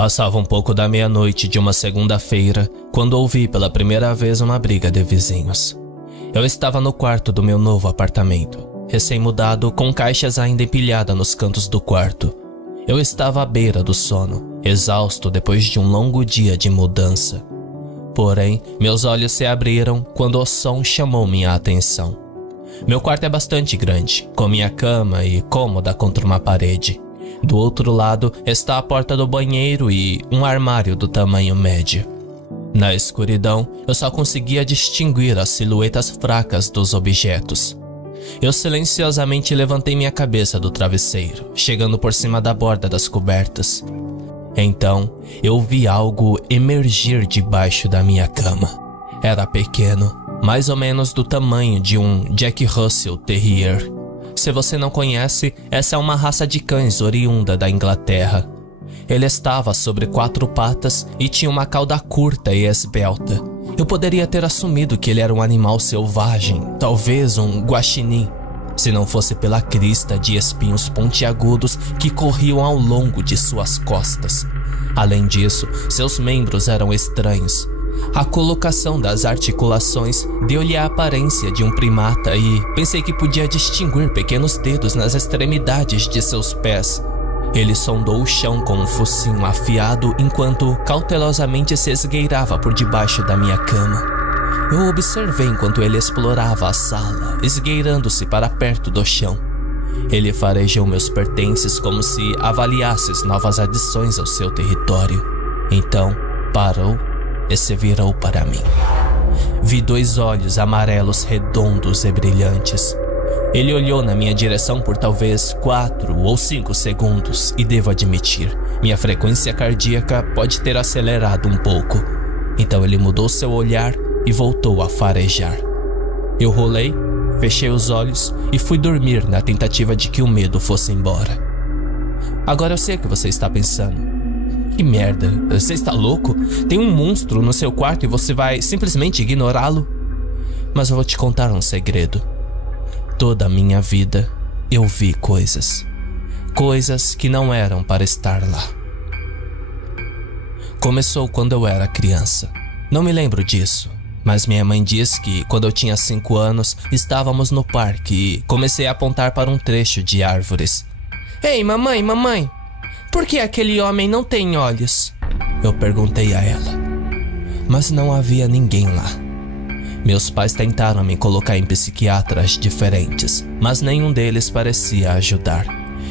Passava um pouco da meia-noite de uma segunda-feira quando ouvi pela primeira vez uma briga de vizinhos. Eu estava no quarto do meu novo apartamento, recém-mudado, com caixas ainda empilhadas nos cantos do quarto. Eu estava à beira do sono, exausto depois de um longo dia de mudança. Porém, meus olhos se abriram quando o som chamou minha atenção. Meu quarto é bastante grande, com minha cama e cômoda contra uma parede. Do outro lado está a porta do banheiro e um armário do tamanho médio. Na escuridão, eu só conseguia distinguir as silhuetas fracas dos objetos. Eu silenciosamente levantei minha cabeça do travesseiro, chegando por cima da borda das cobertas. Então, eu vi algo emergir debaixo da minha cama. Era pequeno, mais ou menos do tamanho de um Jack Russell Terrier. Se você não conhece, essa é uma raça de cães oriunda da Inglaterra. Ele estava sobre 4 patas e tinha uma cauda curta e esbelta. Eu poderia ter assumido que ele era um animal selvagem, talvez um guaxinim, se não fosse pela crista de espinhos pontiagudos que corriam ao longo de suas costas. Além disso, seus membros eram estranhos. A colocação das articulações deu-lhe a aparência de um primata e pensei que podia distinguir pequenos dedos nas extremidades de seus pés. Ele sondou o chão com um focinho afiado enquanto cautelosamente se esgueirava por debaixo da minha cama. Eu observei enquanto ele explorava a sala, esgueirando-se para perto do chão. Ele farejou meus pertences como se avaliasse novas adições ao seu território. Então, parou e se virou para mim. Vi 2 olhos amarelos redondos e brilhantes. Ele olhou na minha direção por talvez 4 ou 5 segundos e devo admitir, minha frequência cardíaca pode ter acelerado um pouco. Então ele mudou seu olhar e voltou a farejar. Eu rolei, fechei os olhos e fui dormir na tentativa de que o medo fosse embora. Agora eu sei o que você está pensando. Que merda, você está louco? Tem um monstro no seu quarto e você vai simplesmente ignorá-lo? Mas eu vou te contar um segredo. Toda a minha vida eu vi coisas. Coisas que não eram para estar lá. Começou quando eu era criança. Não me lembro disso, mas minha mãe diz que quando eu tinha 5 anos estávamos no parque e comecei a apontar para um trecho de árvores. Ei, mamãe, por que aquele homem não tem olhos? Eu perguntei a ela. Mas não havia ninguém lá. Meus pais tentaram me colocar em psiquiatras diferentes, mas nenhum deles parecia ajudar.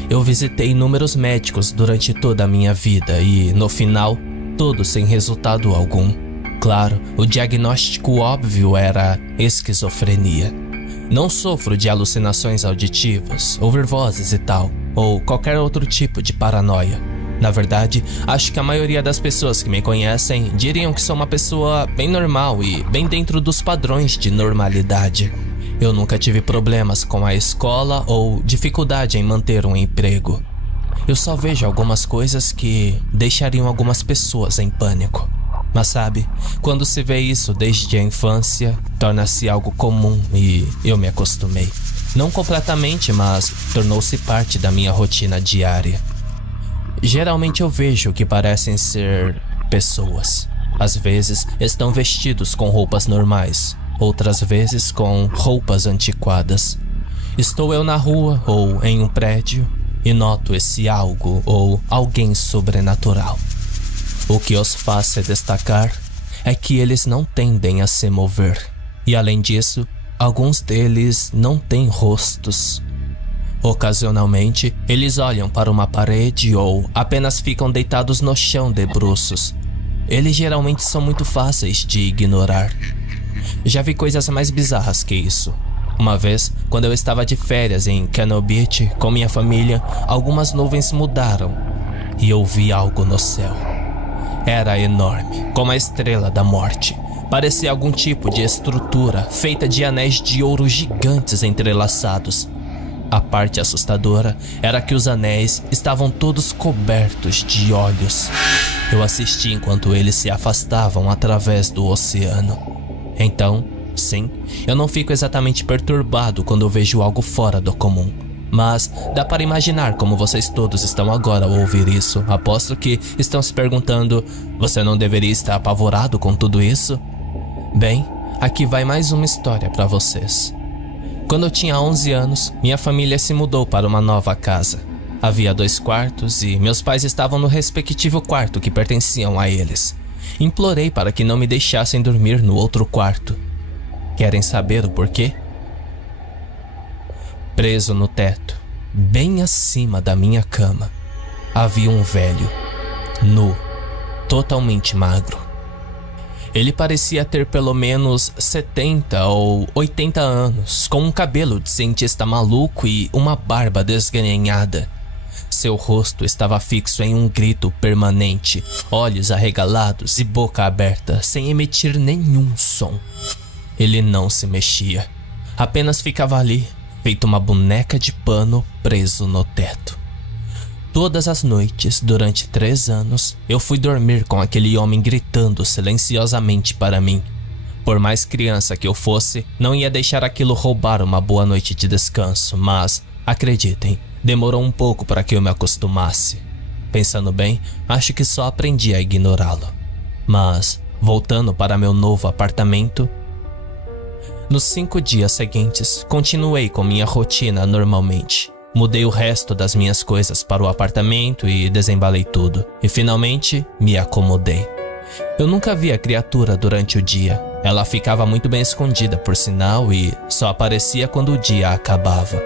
Eu visitei inúmeros médicos durante toda a minha vida e, no final, todos sem resultado algum. Claro, o diagnóstico óbvio era esquizofrenia. Não sofro de alucinações auditivas, ouvir vozes e tal, ou qualquer outro tipo de paranoia. Na verdade, acho que a maioria das pessoas que me conhecem diriam que sou uma pessoa bem normal e bem dentro dos padrões de normalidade. Eu nunca tive problemas com a escola ou dificuldade em manter um emprego. Eu só vejo algumas coisas que deixariam algumas pessoas em pânico. Mas sabe, quando se vê isso desde a infância, torna-se algo comum e eu me acostumei. Não completamente, mas tornou-se parte da minha rotina diária. Geralmente eu vejo o que parecem ser pessoas. Às vezes estão vestidos com roupas normais, outras vezes com roupas antiquadas. Estou eu na rua ou em um prédio e noto esse algo ou alguém sobrenatural. O que os faz se destacar é que eles não tendem a se mover. E além disso, alguns deles não têm rostos. Ocasionalmente, eles olham para uma parede ou apenas ficam deitados no chão de bruços. Eles geralmente são muito fáceis de ignorar. Já vi coisas mais bizarras que isso. Uma vez, quando eu estava de férias em Canal Beach com minha família, algumas nuvens mudaram e eu vi algo no céu. Era enorme, como a estrela da morte. Parecia algum tipo de estrutura feita de anéis de ouro gigantes entrelaçados. A parte assustadora era que os anéis estavam todos cobertos de olhos. Eu assisti enquanto eles se afastavam através do oceano. Então, sim, eu não fico exatamente perturbado quando eu vejo algo fora do comum. Mas dá para imaginar como vocês todos estão agora ao ouvir isso. Aposto que estão se perguntando: você não deveria estar apavorado com tudo isso? Bem, aqui vai mais uma história para vocês. Quando eu tinha 11 anos, minha família se mudou para uma nova casa. Havia 2 quartos e meus pais estavam no respectivo quarto que pertenciam a eles. Implorei para que não me deixassem dormir no outro quarto. Querem saber o porquê? Preso no teto, bem acima da minha cama, havia um velho, nu, totalmente magro. Ele parecia ter pelo menos 70 ou 80 anos, com um cabelo de cientista maluco e uma barba desgrenhada. Seu rosto estava fixo em um grito permanente, olhos arregalados e boca aberta, sem emitir nenhum som. Ele não se mexia, apenas ficava ali, feito uma boneca de pano preso no teto. Todas as noites, durante 3 anos, eu fui dormir com aquele homem gritando silenciosamente para mim. Por mais criança que eu fosse, não ia deixar aquilo roubar uma boa noite de descanso, mas, acreditem, demorou um pouco para que eu me acostumasse. Pensando bem, acho que só aprendi a ignorá-lo. Mas, voltando para meu novo apartamento, nos 5 dias seguintes, continuei com minha rotina normalmente. Mudei o resto das minhas coisas para o apartamento e desembalei tudo. E finalmente, me acomodei. Eu nunca vi a criatura durante o dia. Ela ficava muito bem escondida, por sinal, e só aparecia quando o dia acabava.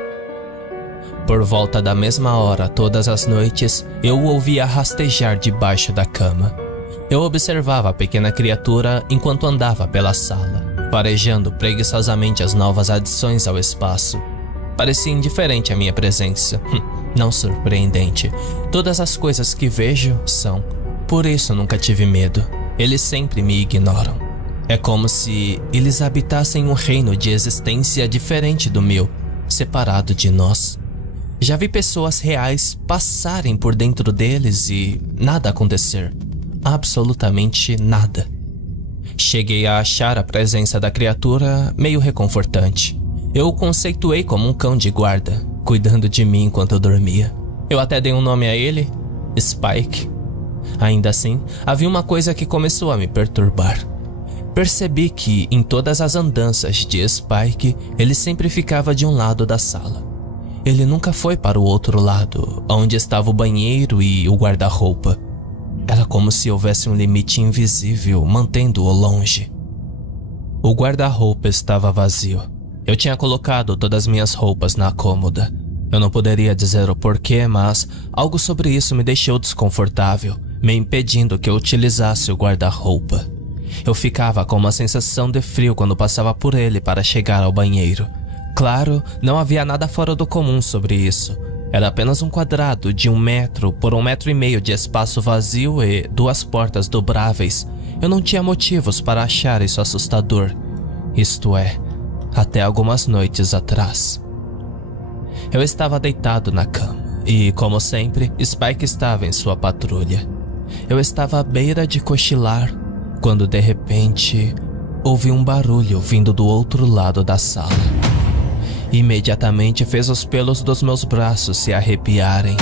Por volta da mesma hora, todas as noites, eu o ouvia rastejar debaixo da cama. Eu observava a pequena criatura enquanto andava pela sala, farejando preguiçosamente as novas adições ao espaço. Parecia indiferente à minha presença. Não surpreendente. Todas as coisas que vejo são. Por isso nunca tive medo. Eles sempre me ignoram. É como se eles habitassem um reino de existência diferente do meu, separado de nós. Já vi pessoas reais passarem por dentro deles e nada acontecer. Absolutamente nada. Cheguei a achar a presença da criatura meio reconfortante. Eu o conceituei como um cão de guarda, cuidando de mim enquanto eu dormia. Eu até dei um nome a ele, Spike. Ainda assim, havia uma coisa que começou a me perturbar. Percebi que, em todas as andanças de Spike, ele sempre ficava de um lado da sala. Ele nunca foi para o outro lado, onde estava o banheiro e o guarda-roupa. Era como se houvesse um limite invisível, mantendo-o longe. O guarda-roupa estava vazio. Eu tinha colocado todas as minhas roupas na cômoda. Eu não poderia dizer o porquê, mas algo sobre isso me deixou desconfortável, me impedindo que eu utilizasse o guarda-roupa. Eu ficava com uma sensação de frio quando passava por ele para chegar ao banheiro. Claro, não havia nada fora do comum sobre isso. Era apenas um quadrado de 1 metro por 1,5 metro de espaço vazio e 2 portas dobráveis. Eu não tinha motivos para achar isso assustador. Isto é, até algumas noites atrás. Eu estava deitado na cama e, como sempre, Spike estava em sua patrulha. Eu estava à beira de cochilar quando, de repente, ouvi um barulho vindo do outro lado da sala. Imediatamente fez os pelos dos meus braços se arrepiarem.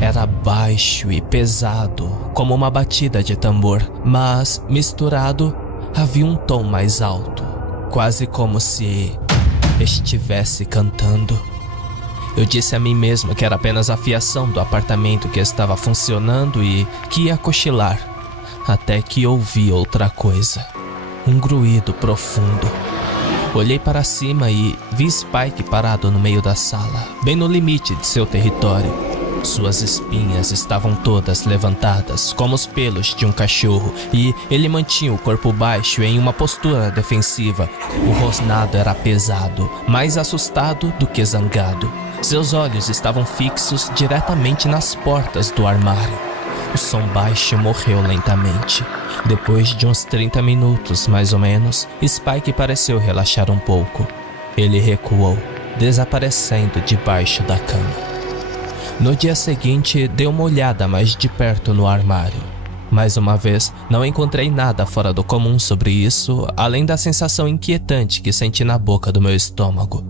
Era baixo e pesado, como uma batida de tambor, mas, misturado, havia um tom mais alto, quase como se estivesse cantando. Eu disse a mim mesmo que era apenas a fiação do apartamento que estava funcionando e que ia cochilar, até que ouvi outra coisa, um grunhido profundo. Olhei para cima e vi Spike parado no meio da sala, bem no limite de seu território. Suas espinhas estavam todas levantadas, como os pelos de um cachorro, e ele mantinha o corpo baixo em uma postura defensiva. O rosnado era pesado, mais assustado do que zangado. Seus olhos estavam fixos diretamente nas portas do armário. O som baixo morreu lentamente. Depois de uns 30 minutos, mais ou menos, Spike pareceu relaxar um pouco. Ele recuou, desaparecendo debaixo da cama. No dia seguinte, dei uma olhada mais de perto no armário. Mais uma vez, não encontrei nada fora do comum sobre isso, além da sensação inquietante que senti na boca do meu estômago.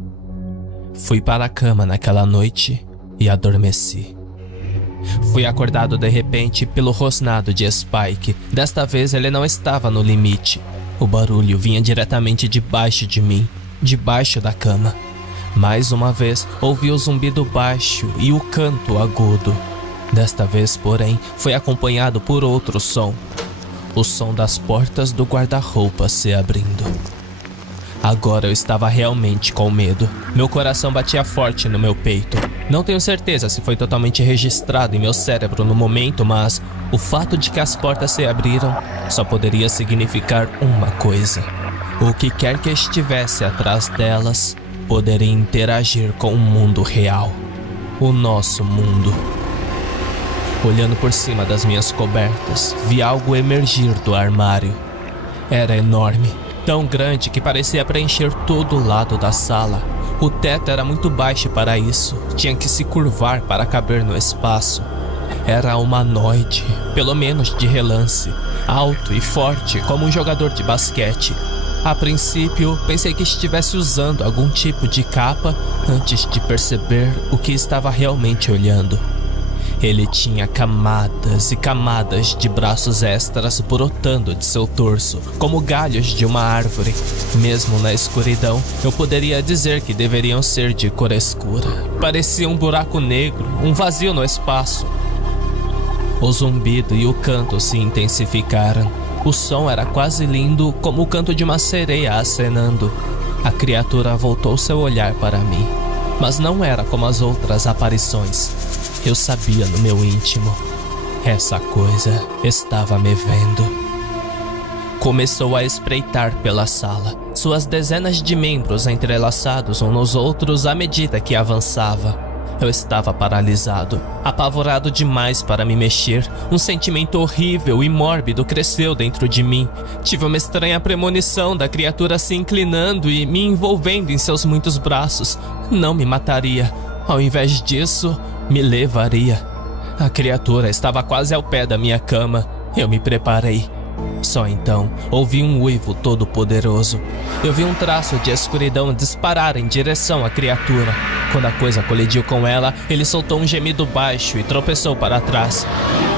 Fui para a cama naquela noite e adormeci. Fui acordado de repente pelo rosnado de Spike. Desta vez ele não estava no limite. O barulho vinha diretamente debaixo de mim, debaixo da cama. Mais uma vez ouvi o zumbido baixo e o canto agudo. Desta vez, porém, foi acompanhado por outro som. O som das portas do guarda-roupa se abrindo. Agora eu estava realmente com medo. Meu coração batia forte no meu peito. Não tenho certeza se foi totalmente registrado em meu cérebro no momento, mas o fato de que as portas se abriram só poderia significar uma coisa. O que quer que estivesse atrás delas poderia interagir com o mundo real. O nosso mundo. Olhando por cima das minhas cobertas, vi algo emergir do armário. Era enorme. Tão grande que parecia preencher todo o lado da sala. O teto era muito baixo para isso, tinha que se curvar para caber no espaço. Era humanoide, pelo menos de relance, alto e forte como um jogador de basquete. A princípio, pensei que estivesse usando algum tipo de capa antes de perceber o que estava realmente olhando. Ele tinha camadas e camadas de braços extras brotando de seu torso, como galhos de uma árvore. Mesmo na escuridão, eu poderia dizer que deveriam ser de cor escura. Parecia um buraco negro, um vazio no espaço. O zumbido e o canto se intensificaram. O som era quase lindo, como o canto de uma sereia acenando. A criatura voltou seu olhar para mim, mas não era como as outras aparições. Eu sabia no meu íntimo. Essa coisa estava me vendo. Começou a espreitar pela sala, suas dezenas de membros entrelaçados uns nos outros à medida que avançava. Eu estava paralisado, apavorado demais para me mexer. Um sentimento horrível e mórbido cresceu dentro de mim. Tive uma estranha premonição da criatura se inclinando e me envolvendo em seus muitos braços. Não me mataria. Ao invés disso, me levaria. A criatura estava quase ao pé da minha cama. Eu me preparei. Só então, ouvi um uivo todo-poderoso. Eu vi um traço de escuridão disparar em direção à criatura. Quando a coisa colidiu com ela, ele soltou um gemido baixo e tropeçou para trás.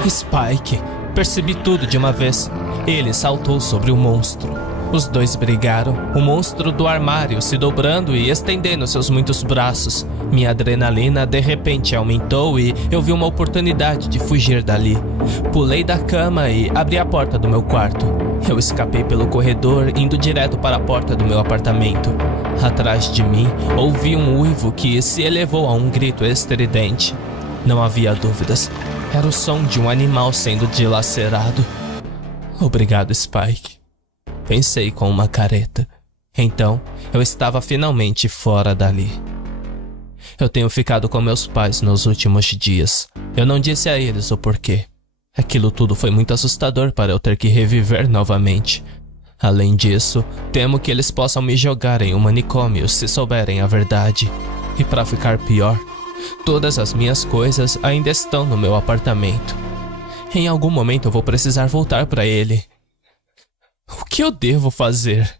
Spike! Percebi tudo de uma vez. Ele saltou sobre o monstro. Os dois brigaram, o monstro do armário se dobrando e estendendo seus muitos braços. Minha adrenalina de repente aumentou e eu vi uma oportunidade de fugir dali. Pulei da cama e abri a porta do meu quarto. Eu escapei pelo corredor, indo direto para a porta do meu apartamento. Atrás de mim, ouvi um uivo que se elevou a um grito estridente. Não havia dúvidas. Era o som de um animal sendo dilacerado. Obrigado, Spike. Pensei com uma careta. Então, eu estava finalmente fora dali. Eu tenho ficado com meus pais nos últimos dias. Eu não disse a eles o porquê. Aquilo tudo foi muito assustador para eu ter que reviver novamente. Além disso, temo que eles possam me jogar em um manicômio se souberem a verdade. E para ficar pior, todas as minhas coisas ainda estão no meu apartamento. Em algum momento eu vou precisar voltar para ele. O que eu devo fazer?